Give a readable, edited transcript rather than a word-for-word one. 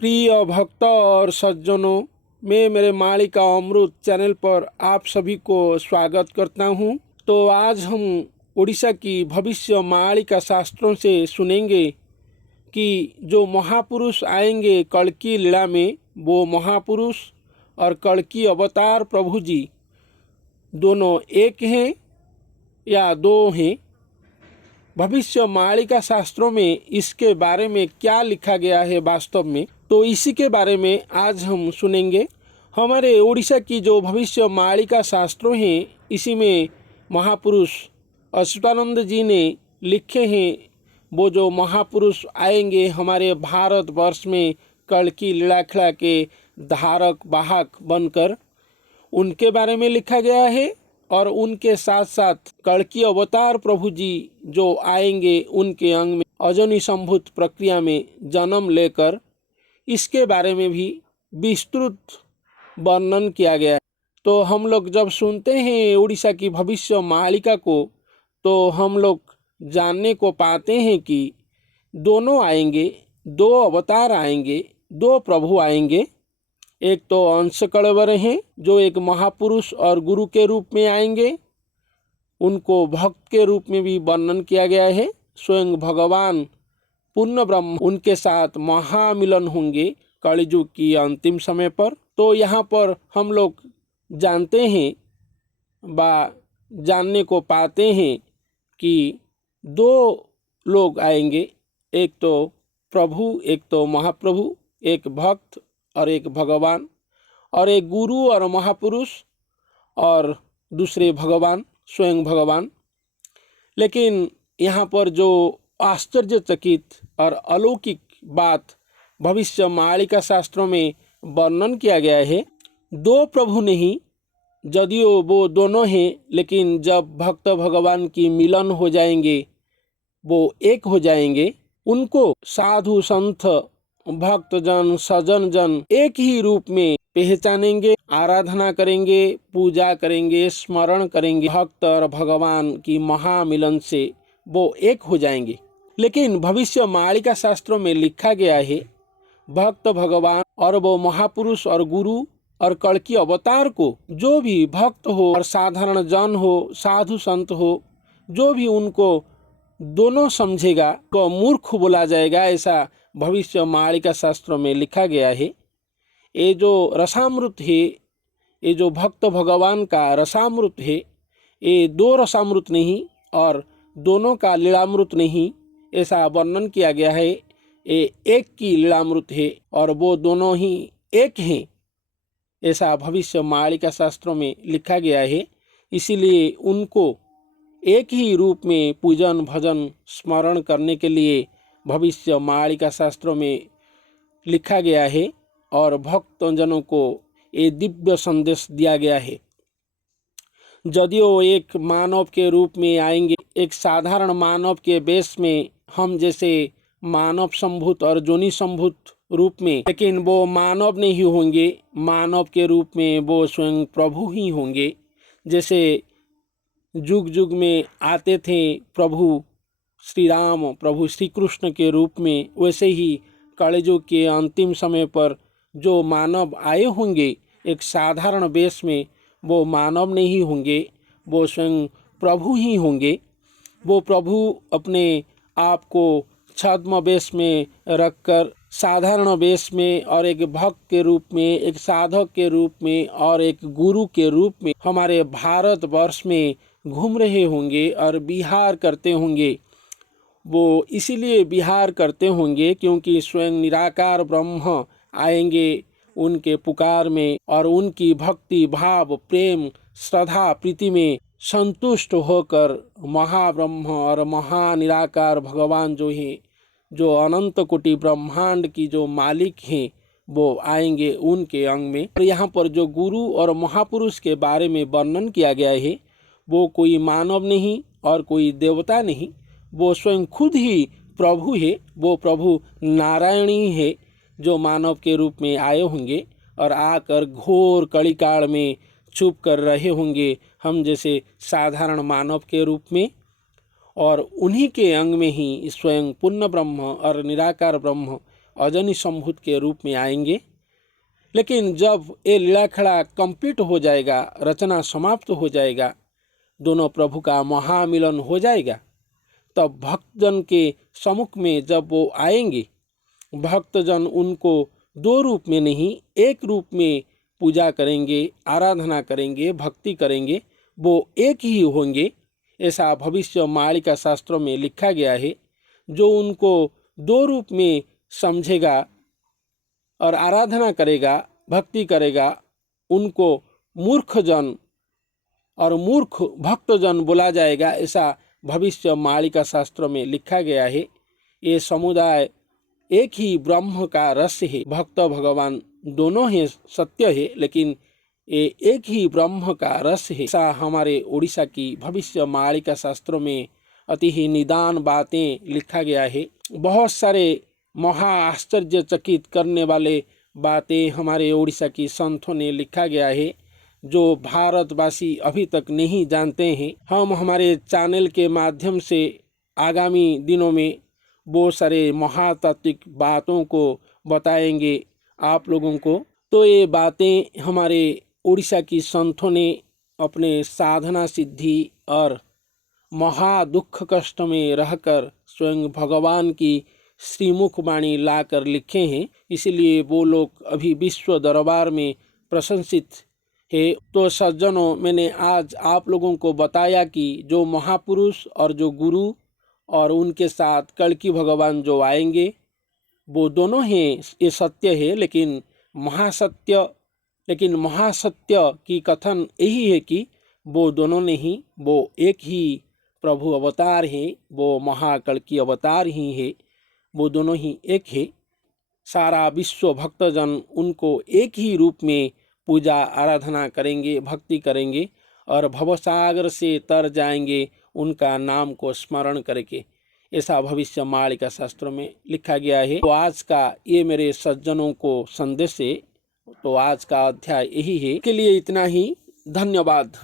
प्रिय भक्त और सज्जनों, मैं मेरे मालिका अमृत चैनल पर आप सभी को स्वागत करता हूं। तो आज हम उड़ीसा की भविष्य मालिका शास्त्रों से सुनेंगे कि जो महापुरुष आएंगे कल्कि लीला में, वो महापुरुष और कल्कि अवतार प्रभु जी दोनों एक हैं या दो हैं। भविष्य मालिका शास्त्रों में इसके बारे में क्या लिखा गया है वास्तव में, तो इसी के बारे में आज हम सुनेंगे। हमारे उड़ीसा की जो भविष्य मालिका शास्त्रों हैं, इसी में महापुरुष अच्युतानंद जी ने लिखे हैं। वो जो महापुरुष आएंगे हमारे भारतवर्ष में कल्कि लीलाखिला के धारक वाहक बनकर, उनके बारे में लिखा गया है। और उनके साथ साथ कल्कि अवतार प्रभु जी जो आएंगे उनके अंग में अजनी संभूत प्रक्रिया में जन्म लेकर, इसके बारे में भी विस्तृत वर्णन किया गया है। तो हम लोग जब सुनते हैं उड़ीसा की भविष्य मालिका को, तो हम लोग जानने को पाते हैं कि दोनों आएंगे, दो अवतार आएंगे, दो प्रभु आएंगे। एक तो अंश कड़वर हैं जो एक महापुरुष और गुरु के रूप में आएंगे, उनको भक्त के रूप में भी वर्णन किया गया है। स्वयं भगवान पूर्ण ब्रह्म उनके साथ महामिलन होंगे कलियुग की अंतिम समय पर। तो यहाँ पर हम लोग जानते हैं जानने को पाते हैं कि दो लोग आएंगे, एक तो प्रभु, एक तो महाप्रभु, एक भक्त और एक भगवान, और एक गुरु और महापुरुष और दूसरे भगवान, स्वयं भगवान। लेकिन यहाँ पर जो आश्चर्यचकित और अलौकिक बात भविष्य मालिका शास्त्रों में वर्णन किया गया है, दो प्रभु नहीं, यदियो वो दोनों हैं, लेकिन जब भक्त भगवान की मिलन हो जाएंगे, वो एक हो जाएंगे, उनको साधु संत भक्तजन सज्जन जन एक ही रूप में पहचानेंगे, आराधना करेंगे, पूजा करेंगे, स्मरण करेंगे। भक्त और भगवान की महामिलन से वो एक हो जाएंगे। लेकिन भविष्य मालिका शास्त्रों में लिखा गया है, भक्त भगवान और वो महापुरुष और गुरु और कल्कि अवतार को जो भी भक्त हो और साधारण जन हो, साधु संत हो, जो भी उनको दोनों समझेगा को मूर्ख बोला जाएगा, ऐसा भविष्य मालिका शास्त्रों में लिखा गया है। ये जो रसामृत है, ये जो भक्त भगवान का रसामृत है, ये दो रसामृत नहीं और दोनों का लीलामृत नहीं, ऐसा वर्णन किया गया है। ये एक की लीलामृत है और वो दोनों ही एक हैं, ऐसा भविष्य मालिका शास्त्रों में लिखा गया है। इसीलिए उनको एक ही रूप में पूजन भजन स्मरण करने के लिए भविष्य मालिका शास्त्रों में लिखा गया है और भक्तजनों को ये दिव्य संदेश दिया गया है। यदियो एक मानव के रूप में आएंगे, एक साधारण मानव के वेश में, हम जैसे मानव संभूत और जोनि संभूत रूप में, लेकिन वो मानव नहीं होंगे, मानव के रूप में वो स्वयं प्रभु ही होंगे। जैसे युग युग में आते थे प्रभु श्री राम, प्रभु श्री कृष्ण के रूप में, वैसे ही कलियुग के अंतिम समय पर जो मानव आए होंगे एक साधारण वेश में, वो मानव नहीं होंगे, वो स्वयं प्रभु ही होंगे। वो प्रभु अपने आप को छद्म वेश में रखकर साधारण वेश में और एक भक्त के रूप में, एक साधक के रूप में और एक गुरु के रूप में हमारे भारतवर्ष में घूम रहे होंगे और विहार करते होंगे। वो इसीलिए विहार करते होंगे क्योंकि स्वयं निराकार ब्रह्म आएंगे उनके पुकार में, और उनकी भक्ति भाव प्रेम श्रद्धा प्रीति में संतुष्ट होकर महाब्रह्म और महानिराकार भगवान जो हैं, जो अनंत कोटि ब्रह्मांड की जो मालिक हैं, वो आएंगे उनके अंग में। और यहाँ पर जो गुरु और महापुरुष के बारे में वर्णन किया गया है, वो कोई मानव नहीं और कोई देवता नहीं, वो स्वयं खुद ही प्रभु है। वो प्रभु नारायण ही है जो मानव के रूप में आए होंगे और आकर घोर कलिकाल में छुप कर रहे होंगे हम जैसे साधारण मानव के रूप में, और उन्हीं के अंग में ही स्वयं पूर्ण ब्रह्म और निराकार ब्रह्म अजनी संभूत के रूप में आएंगे। लेकिन जब ये लीलाखड़ा कंप्लीट हो जाएगा, रचना समाप्त हो जाएगा, दोनों प्रभु का महामिलन हो जाएगा, तब भक्तजन के सम्मुख में जब वो आएंगे, भक्तजन उनको दो रूप में नहीं एक रूप में पूजा करेंगे, आराधना करेंगे, भक्ति करेंगे, वो एक ही होंगे। ऐसा भविष्य मालिका शास्त्रों में लिखा गया है। जो उनको दो रूप में समझेगा और आराधना करेगा, भक्ति करेगा, उनको मूर्खजन और मूर्ख भक्तजन बोला जाएगा। ऐसा भविष्य मालिका शास्त्रों में लिखा गया है। ये समुदाय एक ही ब्रह्म का रस है। भक्त भगवान दोनों ही सत्य है, लेकिन ये एक ही ब्रह्म का रस है। ऐसा हमारे उड़ीसा की भविष्य मालिका शास्त्रों में अति ही निदान बातें लिखा गया है। बहुत सारे महा आश्चर्यचकित करने वाले बातें हमारे उड़ीसा की संतों ने लिखा गया है, जो भारतवासी अभी तक नहीं जानते हैं। हम हमारे चैनल के माध्यम से आगामी दिनों में बहुत सारे महातात्विक बातों को बताएंगे आप लोगों को। तो ये बातें हमारे उड़ीसा की संतों ने अपने साधना सिद्धि और महा दुख कष्ट में रहकर स्वयं भगवान की श्रीमुख वाणी लाकर लिखे हैं। इसलिए वो लोग अभी विश्व दरबार में प्रशंसित है। तो सज्जनों, मैंने आज आप लोगों को बताया कि जो महापुरुष और जो गुरु और उनके साथ कल्कि भगवान जो आएंगे, वो दोनों हैं, ये सत्य है। लेकिन महासत्य की कथन यही है कि वो दोनों नहीं, वो एक ही प्रभु अवतार हैं, वो महाकल्कि अवतार ही है। वो दोनों ही एक है। सारा विश्व भक्तजन उनको एक ही रूप में पूजा आराधना करेंगे, भक्ति करेंगे और भवसागर से तर जाएंगे उनका नाम को स्मरण करके। ऐसा भविष्य मालिका शास्त्रों में लिखा गया है। तो आज का ये मेरे सज्जनों को संदेश है। तो आज का अध्याय यही है। के लिए इतना ही। धन्यवाद।